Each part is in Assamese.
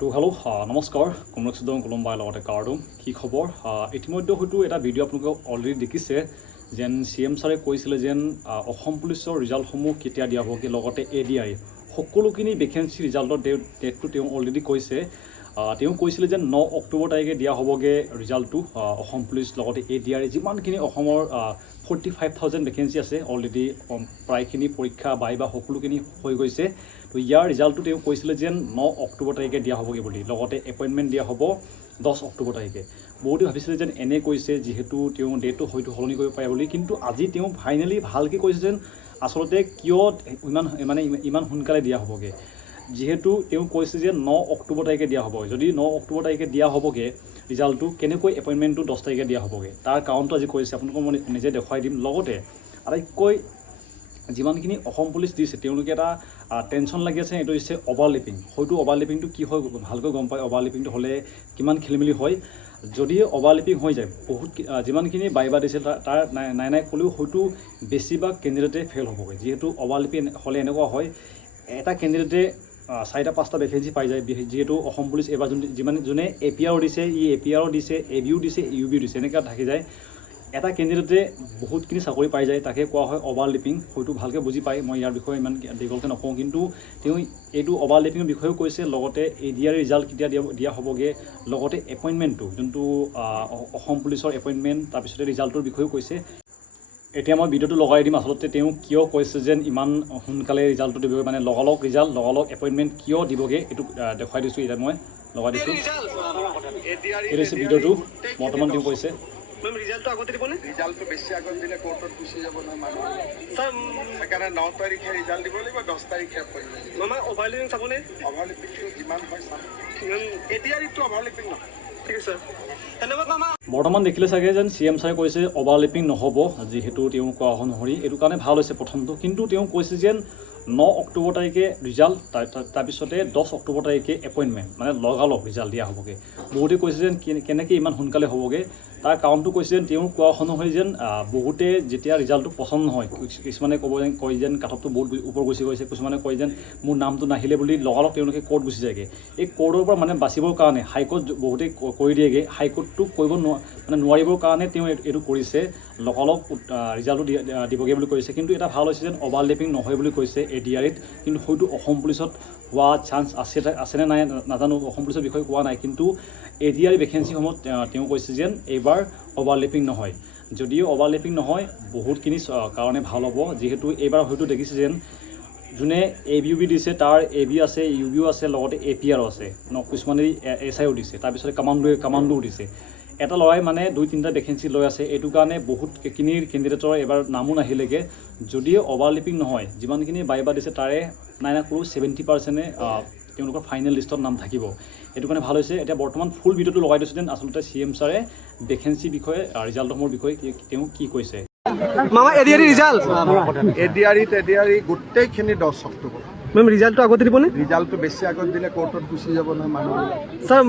তো হেল্ল' নমস্কাৰ কমলক্সুদম কলম্বাই লগতে কাৰ্ডুম কি খবৰ ইতিমধ্যে হয়তো এটা ভিডিঅ' আপোনালোকে অলৰেডি দেখিছে যেন CM ছাৰে কৈছিলে যেন অসম পুলিচৰ ৰিজাল্টসমূহ কেতিয়া দিয়া হ'ব লগতে ADI সকলোখিনি ভেকেন্সি ৰিজাল্টৰ ডেটটো তেওঁ অলৰেডি কৈছে তেওঁ কৈছিলে যে 9 অক্টোবৰ তাৰিখে দিয়া হ'বগে ৰিজাল্টটো অসম পুলিচ লগতে ADI যিমানখিনি অসমৰ 45,000 ভেকেন্সি আছে অলৰেডি প্ৰায়খিনি পৰীক্ষা বাইবা সকলোখিনি হৈ গৈছে তো ইয়াৰ ৰিজাল্টটো তেওঁ কৈছিলে যে 9 অক্টোবৰ তাৰিখে দিয়া হ'বগে বুলি লগতে এপইণ্টমেণ্ট দিয়া হ'ব 10 অক্টোবৰ তাৰিখে বহুতে ভাবিছিলে যেন এনে কৈছে যিহেতু তেওঁ ডেটটো হয়তো সলনি কৰিব পাৰে বুলি কিন্তু আজি তেওঁ ফাইনেলি ভালকৈ কৈছে যেন আচলতে কিয় ইমান সোনকালে দিয়া হ'বগে যেহেতু তেওঁ কৈছে যে 9 অক্টোবৰ তাৰিখে দিয়া হ'ব যদি 9 অক্টোবৰ তাৰিখে দিয়া হ'বগে ৰিজাল্টটো কেনেকৈ এপইণ্টমেণ্টটো 10 তাৰিখে দিয়া হ'বগে তাৰ কাৰণটো আজি কৈছে আপোনালোকক মই নিজে দেখুৱাই দিম লগতে আটাইতকৈ যিমানখিনি অসম পুলিচ দিছে তেওঁলোকে এটা টেনশ্যন লাগি আছে এইটো হৈছে অভাৰলেপিং হয়তো অভাৰলেপিংটো কি হয় ভালকৈ গম পায় অভাৰলেপিংটো হ'লে কিমান খেলিমেলি হয় যদি অভাৰলেপিং হৈ যায় বহুত যিমানখিনি বাইবা দিছিল তাৰ নাই ক'লেও হয়তো বেছিভাগ কেণ্ডিডেটে ফেইল হ'বগৈ যিহেতু অভাৰলেপিং হ'লে এনেকুৱা হয় এটা কেণ্ডিডেটে 4-5টা ভেকেন্সি পাই যায় যেহেতু অসম পুলিচ এবাৰ যোনে APR দিছে APR দিছে ABU দিছে UBU দিছে এনেকৈ থাকি যায় এটা কেণ্ডিডেটে বহুতখিনি চাকৰি পাই যায় তাকে কোৱা হয় অভাৰলেপিং হয়তো ভালকৈ বুজি পায় মই ইয়াৰ বিষয়ে ইমান দীঘলকৈ নকওঁ কিন্তু তেওঁ এইটো অভাৰলেপিঙৰ বিষয়েও কৈছে লগতে ADI ৰিজাল্ট কেতিয়া দিয়া হ'বগৈ লগতে এপইণ্টমেণ্টটো যোনটো অসম পুলিচৰ এপইণ্টমেণ্ট তাৰপিছতে ৰিজাল্টৰ বিষয়েও কৈছে এতিয়া মই ভিডিঅ'টো লগাই দিম আচলতে তেওঁ কিয় কৈছে যেন ইমান সোনকালে ৰিজাল্টটো দিবগৈ মানে লগালগ ৰিজাল্ট লগালগ এপইণ্টমেণ্ট কিয় দিবগৈ এইটো দেখুৱাই দিছোঁ এতিয়া মই লগাই দিছোঁ এইটো হৈছে ভিডিঅ'টো বৰ্তমান তেওঁ কৈছে ৰিজাল্টটো আগতে দিব নে ৰিজাল্টটো বেছি আগত দিলে কোৰ্টত গুচি যাব নহয় মানুহ স্যাৰ সেইকাৰণে 9 তাৰিখে ৰিজাল্ট দিব লাগিব 10 তাৰিখে এপইণ্টমেণ্ট মামা অভাৰলেপিং চাবনে অভাৰলেপিংটো যিমান হয় চাম এডিআৰটো অভাৰলেপিং নহয় ঠিক আছে ধন্যবাদ মামা বৰ্তমান দেখিলে চাগে যেন CM ছাৰে কৈছে অভাৰলেপিং নহ'ব যিহেতু তেওঁ কোৱা অনুসৰি এইটো কাৰণে ভাল হৈছে প্ৰথমটো কিন্তু তেওঁ কৈছে যেন 9 অক্টোবৰ তাৰিখে ৰিজাল্ট তাৰপিছতে 10 অক্টোবৰ তাৰিখে এপইণ্টমেণ্ট মানে লগালগ ৰিজাল্ট দিয়া হ'বগৈ বহুতে কৈছে যেন কেনেকৈ ইমান সোনকালে হ'বগৈ তাৰ কাৰণটো কৈছে যেন তেওঁ কোৱা অনুসৰি যেন বহুতে যেতিয়া ৰিজাল্টটো পচন্দ নহয় কিছুমানে কয় যেন কাটঅফটো বহুত ওপৰ গুচি গৈছে কিছুমানে কয় যেন মোৰ নামটো নাহিলে বুলি লগালগ তেওঁলোকে কোৰ্ট গুচি যায়গৈ এই কোৰ্টৰ পৰা মানে বাচিবৰ কাৰণে হাইকোৰ্ট বহুতে কৰি দিয়েগৈ হাইকোৰ্টটো কৰিব নোৱাৰিবৰ কাৰণে তেওঁ এইটো কৰিছে লগালগ ৰিজাল্টটো দিবগৈ বুলি কৈছে কিন্তু এটা ভাল হৈছে যেন অভাৰলেপিং নহয় বুলি কৈছে ADIত কিন্তু হয়তো অসম পুলিচত হোৱা চান্স আছেনে নাই নাজানো অসম পুলিচৰ বিষয়ে কোৱা নাই কিন্তু ADI ভেকেন্সিসমূহ তেওঁ কৈছে যেন এইবাৰ অভাৰলেপিং নহয় যদিও অভাৰলেপিং নহয় বহুতখিনি কাৰণে ভাল হ'ব যিহেতু এইবাৰ হয়তো দেখিছে যেন যোনে ABUB দিছে তাৰ AB আছে UBU আছে লগতে APR আছে কিছুমানে SIও দিছে তাৰপিছতে কামাণ্ডোও দিছে এটা ল'ৰাই মানে 2-3টা ভেকেন্সি লৈ আছে এইটো কাৰণে বহুতখিনি কেণ্ডিডেটৰ এবাৰ নামো নাহিলেগৈ যদিও অভাৰলেপিং নহয় যিমানখিনি বাইবা দিছে তাৰে নাই ক'লেও 70%ে তেওঁলোকৰ ফাইনেল লিষ্টত নাম থাকিব এইটো কাৰণে ভাল হৈছে এতিয়া বৰ্তমান ফুল ভিডিঅ'টো লগাই দিছোঁ যেন আচলতে CM ছাৰে ভেকেন্সি বিষয়ে ৰিজাল্টসমূহৰ বিষয়ে তেওঁ কি কৈছে মামা ADI ৰিজাল্ট ADI গোটেইখিনি 10 অক্টোবৰ মেম ৰিজাল্টটো আগতে দিব নে ৰিজাল্টটো বেছি আগত দিলে কোৰ্টত গুচি যাব নহয় মানুহ স্যাৰ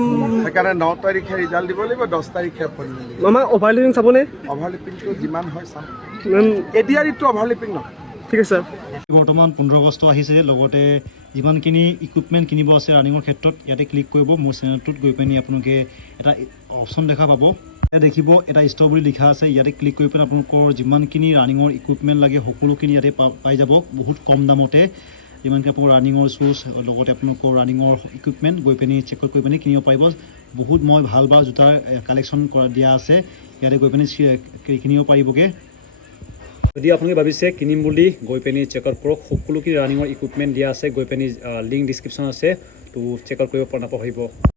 সেইকাৰণে 9 তাৰিখে ৰিজাল্ট দিব লাগিব 10 তাৰিখে এপইণ্টমেণ্ট মামা অভাৰলেপিং চাবনে অভাৰলেপিংটো যিমান হয় চাম মেম ADIটো অভাৰলেপিং নহয় ঠিক আছে বৰ্তমান 15 আগষ্ট আহিছে লগতে যিমানখিনি ইকুইপমেণ্ট কিনিব আছে ৰানিঙৰ ক্ষেত্ৰত ইয়াতে ক্লিক কৰিব মোৰ চেনেলটোত গৈ পিনি আপোনালোকে এটা অপশ্যন দেখা পাব ইয়াতে দেখিব এটা ষ্ট'ৰ বুলি লিখা আছে ইয়াতে ক্লিক কৰি পিনে আপোনালোকৰ যিমানখিনি ৰানিঙৰ ইকুইপমেণ্ট লাগে সকলোখিনি ইয়াতে পাই যাব বহুত কম দামতে যিমানখিনি আপোনালোকৰ ৰানিঙৰ শ্বুজ লগতে আপোনালোকৰ ৰানিঙৰ ইকুইপমেণ্ট গৈ পিনি চেক কৰি পিনি কিনিব পাৰিব বহুত মই ভাল জোতাৰ কালেকশ্যন দিয়া আছে ইয়াতে গৈ পিনি কিনিব পাৰিবগৈ যদি আপোনালোকে ভাবিছে কিনিম বুলি গৈ পিনি চেক আউট কৰক সকলোখিনি ৰানিঙৰ ইকুইপমেণ্ট দিয়া আছে গৈ পিনি লিংক ডিছক্ৰিপশ্যন আছে তো চেক আউট কৰিব নাপাহৰিব